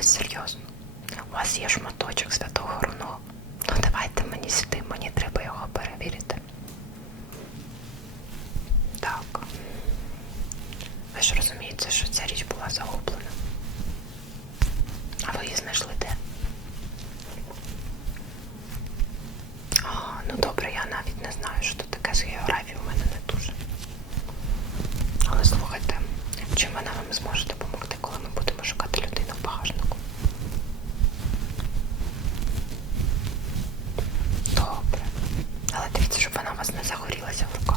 якось серйозно. У вас є шматочок святого Руно. Ну давайте мені сюди, мені треба його перевірити. Так. Ви ж розумієте, що ця річ була загублена. А ви її знайшли де? А, ну добре, я навіть не знаю, що тут таке з географії в мене не дуже. Але слухайте, чим вона вам зможе допомогти? в.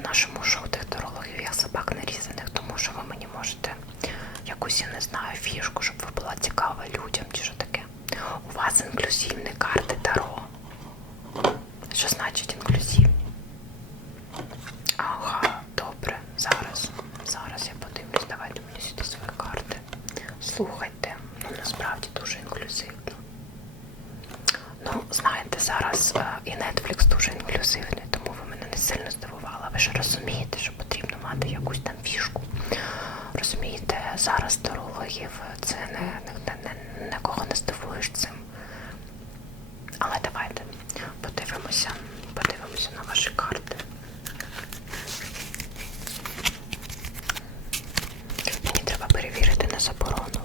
нашому шоу дихторологів я собак нарізаних, тому що ви мені можете якусь, я не знаю, фішку, щоб ви була цікава людям чи що таке. У вас інклюзивні карти Таро. Що значить інклюзивні? навіть зараз дорологів, це не, не, не, нікого не здивуєш цим. Але давайте подивимося, подивимося на ваші карти. Мені треба перевірити на заборону.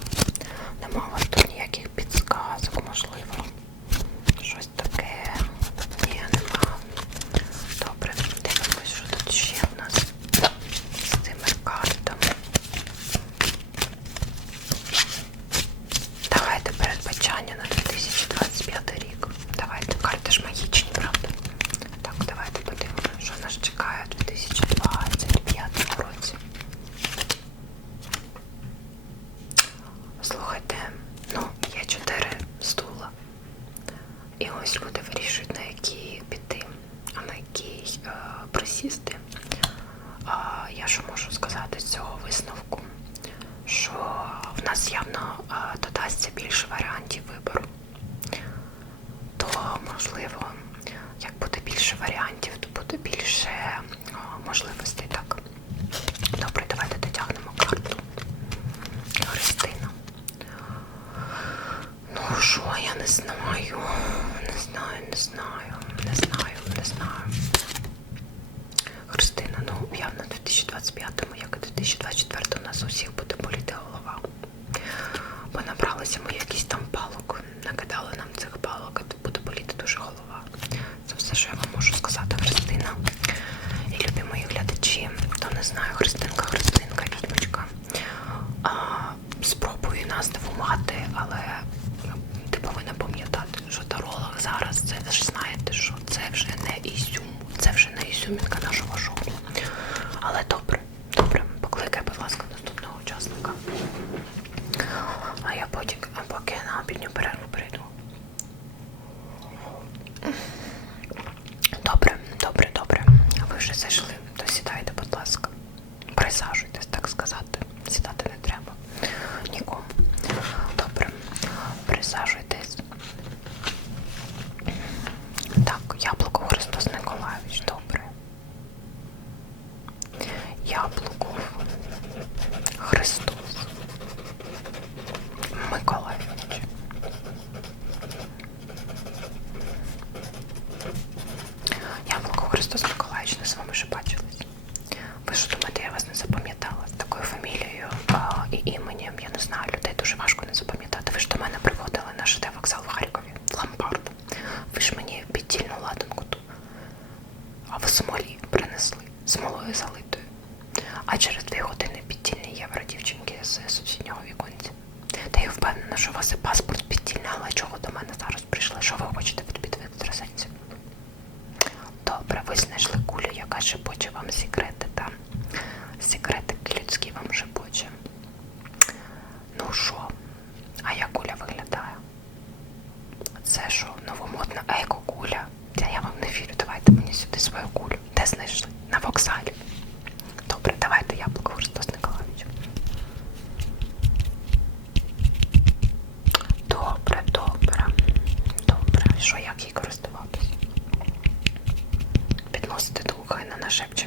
щасливо але ти повинна пам'ятати, що таролог зараз це ви ж знаєте, що це вже не ізюм, це вже не ізюмінка нашого. Я впевнена, що у вас szepcie.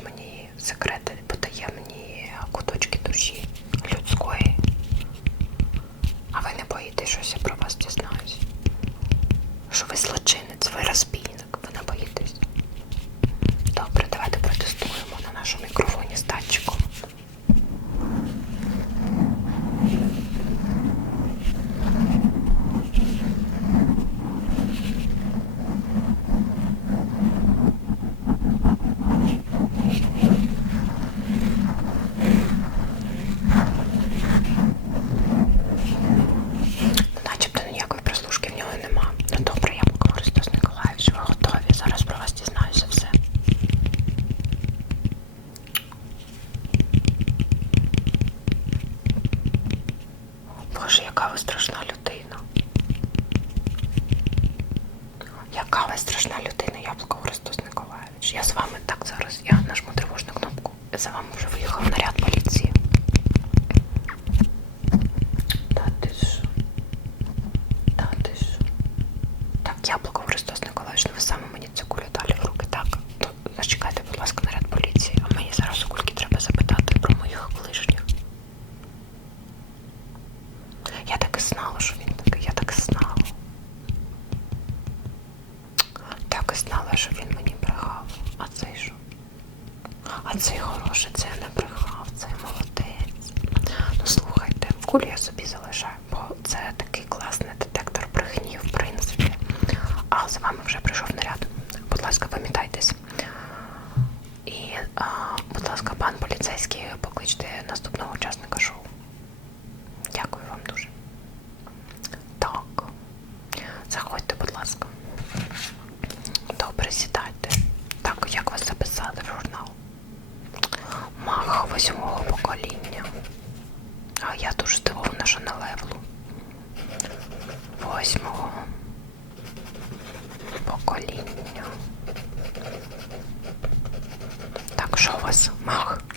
Що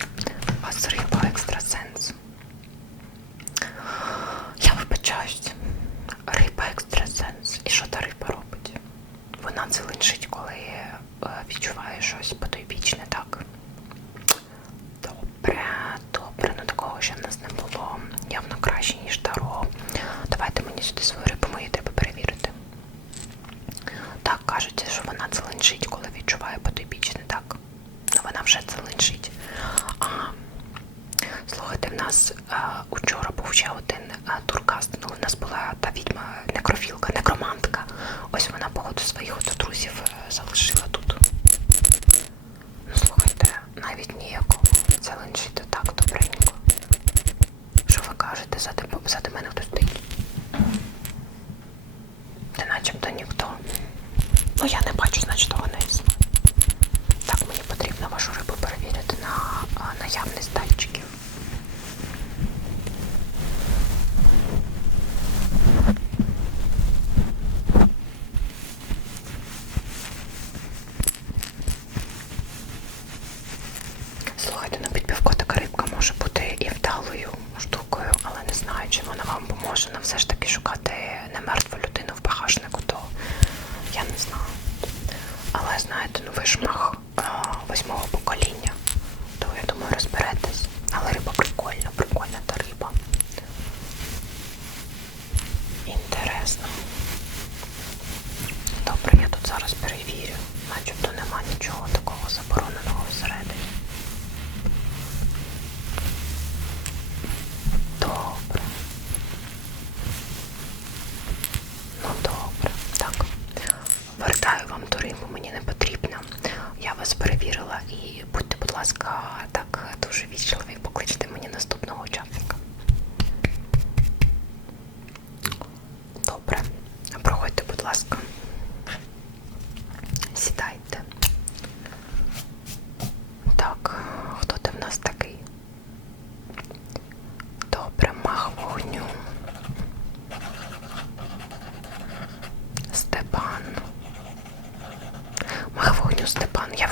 всередину підпівко така рибка може бути і вдалою штукою, але не знаю, чи вона вам поможе. На все ж таки шукати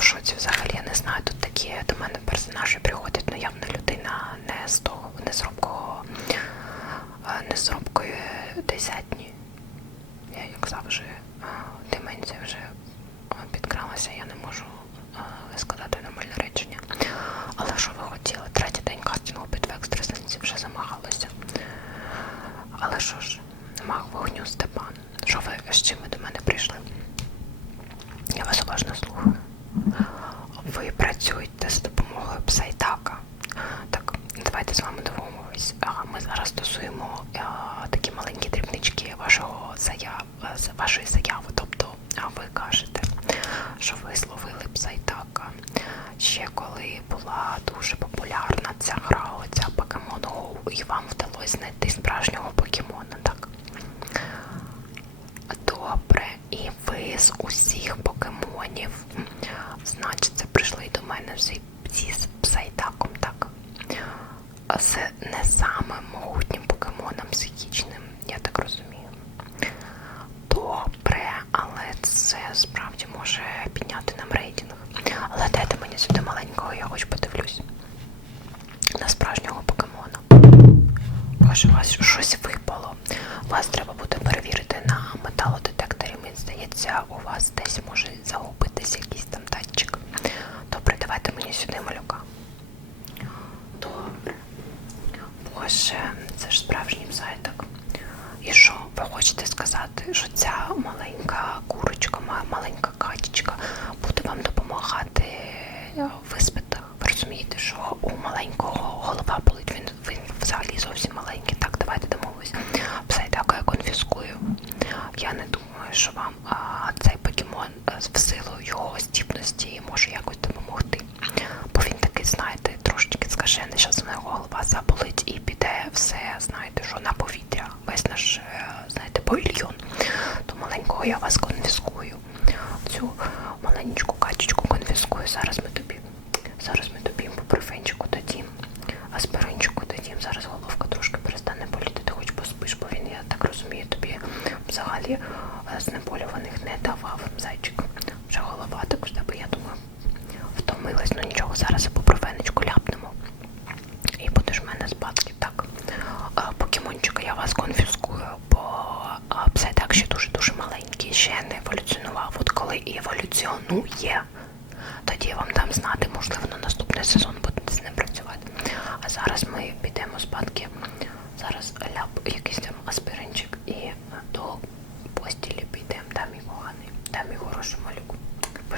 в шоці взагалі. Я не знаю, тут такі до мене персонажі приходять, ну явно людина не з того, не зробить. працюєте з допомогою псайтака. Так, давайте з вами домовимось. Ми зараз стосуємо е, такі маленькі дрібнички вашого заяв, вашої заяви.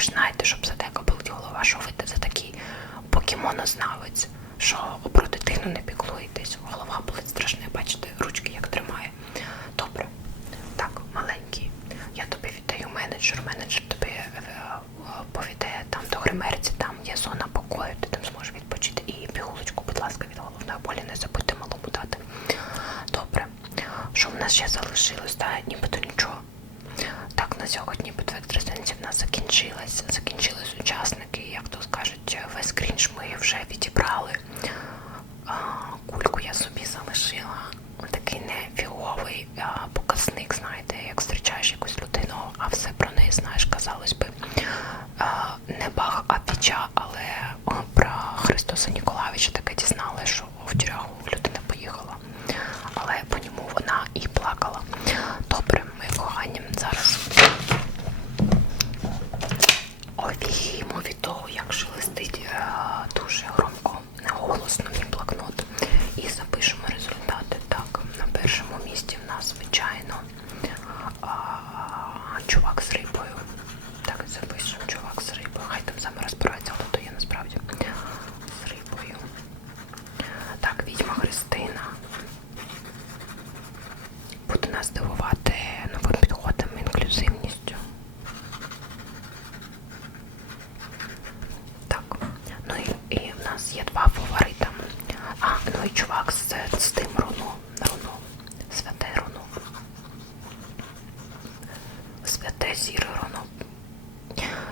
ж знаєте, щоб те сіре рано.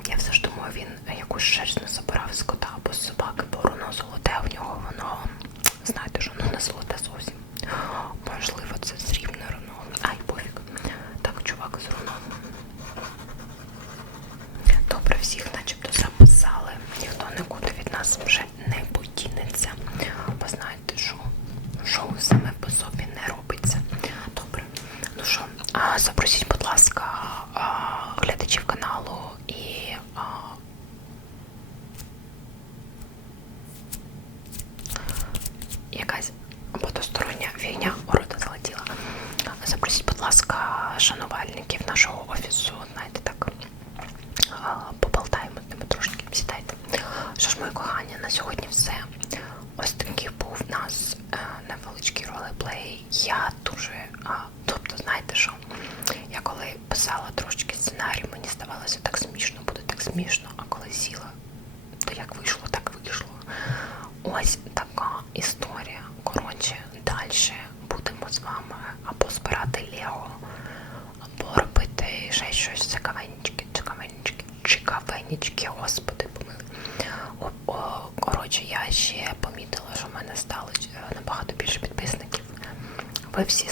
Я все ж думаю, він якусь шерсть не забирав з кота або з собаки, бо руно золоте в нього, воно, знаєте, що воно не золоте зовсім. Можливо, це срібне руно. Ай, пофіг. Так, чувак, з руно. Добре, всіх начебто записали. Ніхто нікуди від нас вже не подінеться. ви всі